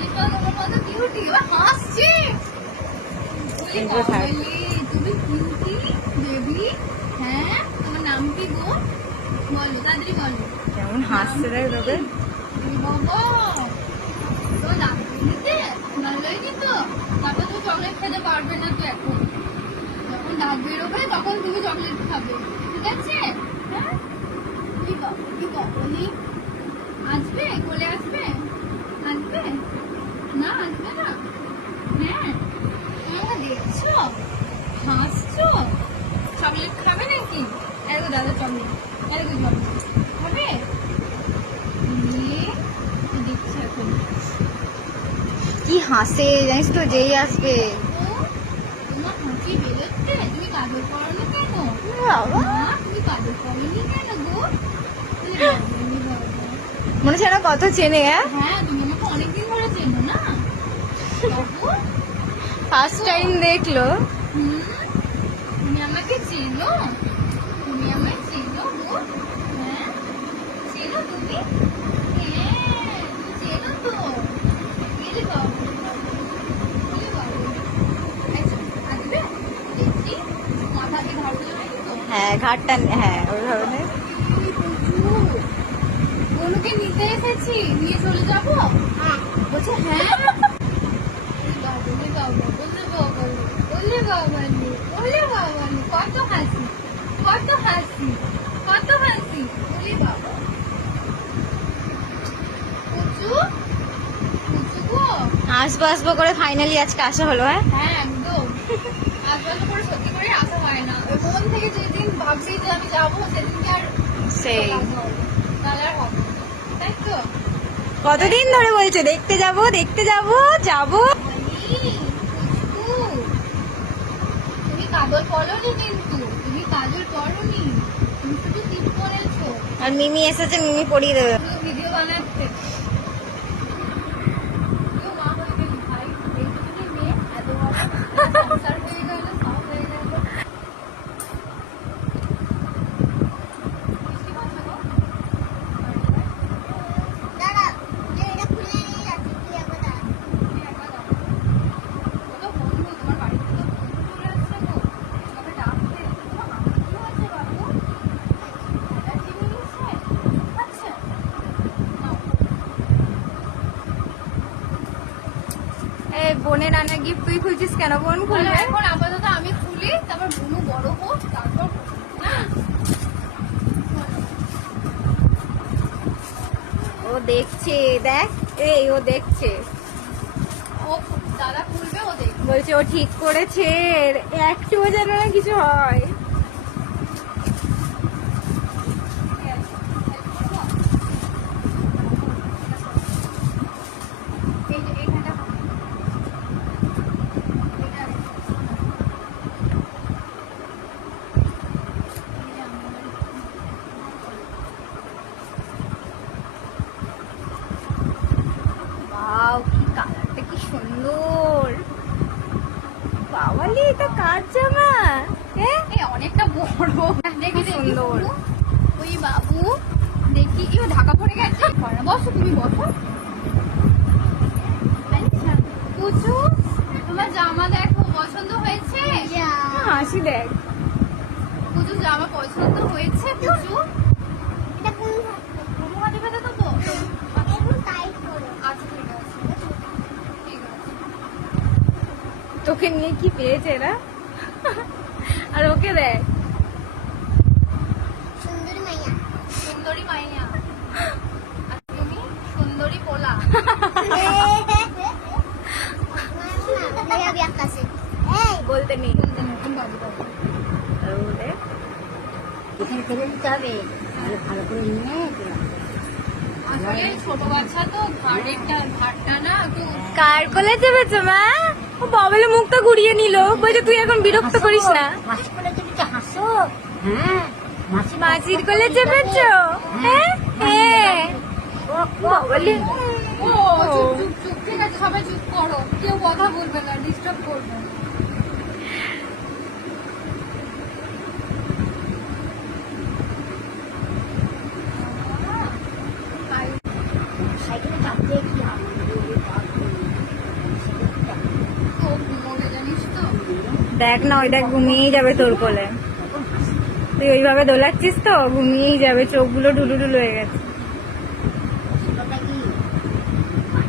বালিশ পাতা তোমার মতো কিউটি, হাসছে। তুমি কিউটি বেবি। হ্যাঁ, তোমার নাম কি গো? বলো, তাড়াতাড়ি বলো। কেমন হাসছে দেখ তোকে। বাবা, তো দাঁত দিতে ভালোই দিত। তারপর তুমি চকলেট খেতে পারবে না তো এখন। যখন দাঁত বেরোবে তখন তুমি চকলেট খাবে, ঠিক আছে? হ্যাঁ, কি বলি? আসবে, কোলে আসবে? আসবে না? আসবে না? হ্যাঁ, হ্যাঁ, দেখছো, হাসছো। চকলেট খাবে নাকি? এরকম দাদা চকলেট, এরকম চকলেট খাবে? দেখছি এখন কি হাসে জানিস তো, যেই আসবে। তোমার হাঁচি বেরোচ্ছে, তুমি কাজল করো কেন? বাবা, তুমি কাজল করোনি কেন গো? মনে হচ্ছে না কত চেনে। হ্যাঁ, তুমি আমাকে অনেকদিন ধরে চেনো না? ফার্স্ট টাইম দেখলো। তুমি আমাকে চেনো? তুমি আমায় চেনো গো? হ্যাঁ, চেনো তুমি? হ্যাঁ, তুমি চেনো তো। এলে বাবু, এলে বাবু। আচ্ছা, আসবে? দেখছি, মাথাকে ধরতে হয় তো। হ্যাঁ, ঘাটটা, হ্যাঁ ওই ধরনের। গনুকে নিতে এসেছি, নিয়ে চলে যাবো? বলছে হ্যাঁ। কত হাসি, কত হাসি, কত হাসি। বলি বাবা, কুচু, কুচু গো। আসবো আসবো করে ফাইনালি আজকে আসা হলো। হ্যাঁ, একদম। আসবার করে সত্যি করে আসা হয় না। ওই মন থেকে যেদিন ভাবছি যে আমি যাবো, সেদিনকে আর সেই তাহলে আর হবে না। তাই তো? কতদিন ধরে বলছে দেখতে যাবো দেখতে যাবো যাবো। তুমি কাজল পরোনি, কিন্তু তুমি কাজল পরোনি, তুমি শুধু টিপ পরেছো। আর মিমি এসেছে, মিমি পরিয়ে দেবে। ভিডিও বানাচ্ছে। কেউ মা হয়ে গেলি ভাই, এইটুকুনি মেয়ে, এত বড় সংসার হয়ে গেল, সব হয়ে গেল। বৃষ্টি পড়ছে গো? তুমি একবার দাঁড়াও। কত বন্ধু, তোমার বাড়িতে তো বন্ধু চলে আসছে গো। তোমাকে ডাকতে। তোমার হাতে কি হয়েছে বাবু? অ্যালার্জি বেরিয়েছে? আচ্ছা, নাও। এই বোনের আনা গিফট তুই খুলছিস কেন? বোন খুলবে। এখন আপাতত আমি খুলি, তারপর বুনু বড় হোক, তারপর না। ও দেখছে, দেখ এই ও দেখছে, ও দাদা খুলবে, ও দেখবে। বলছে ও ঠিক করেছে, একটুও যেন না কিছু হয়। এই যে এইখানটা এটা ওয়াও, কি কালারটা কি সুন্দর। বাবালি, এটা কার জামা? এই অনেকটা বড়। দেখি দেখি সুন্দর। বুনু। ওই বাবু, দেখি কি ও ঢাকা পড়ে গেছে। বসো, তুমি বসো। আচ্ছা, কুচু, তোমার জামা দেখো পছন্দ হয়েছে? হাসি দেখ। কুচু জামা পছন্দ হয়েছে? কুচু কোনো হাতে ব্যথা তো তো? আচ্ছা, ঠিক আছে, ঠিক আছে। তোকে নিয়ে কি পেয়েছে এরা। আর ওকে দেখ, সুন্দরী মাইয়া। আর তুমি সুন্দরী পোলা। বলতে নেই। নতুন বাবু বাবু। আর ও দেখ, এখানে ফেলে দিতে হবে, ভালো করে নিয়ে আসলে ছোট বাচ্চা তো, ঘাড়টা না একটু। কার কোলে চেপেছো মা? ও বাবলে মুখটা ঘুরিয়ে নিল, বলছে তুই এখন বিরক্ত করিস না। মাসি করে তুমি তো হাসো। হ্যাঁ, মাসি মাসির কোলে চেপেছো? হ্যাঁ হ্যাঁ বাবলে। ও চুপ চুপ চুপ, ঠিক আছে, সবাই চুপ করো, কেউ কথা বলবে না, ডিস্টার্ব করবে না। সাইকেলে চাপতে কি আনন্দ। দেখ না, ওই দেখ ঘুমিয়েই যাবে তোর কোলে। তুই ওইভাবে দোলাচ্ছিস তো ঘুমিয়েই যাবে, চোখগুলো ঢুলু ঢুলু হয়ে গেছে।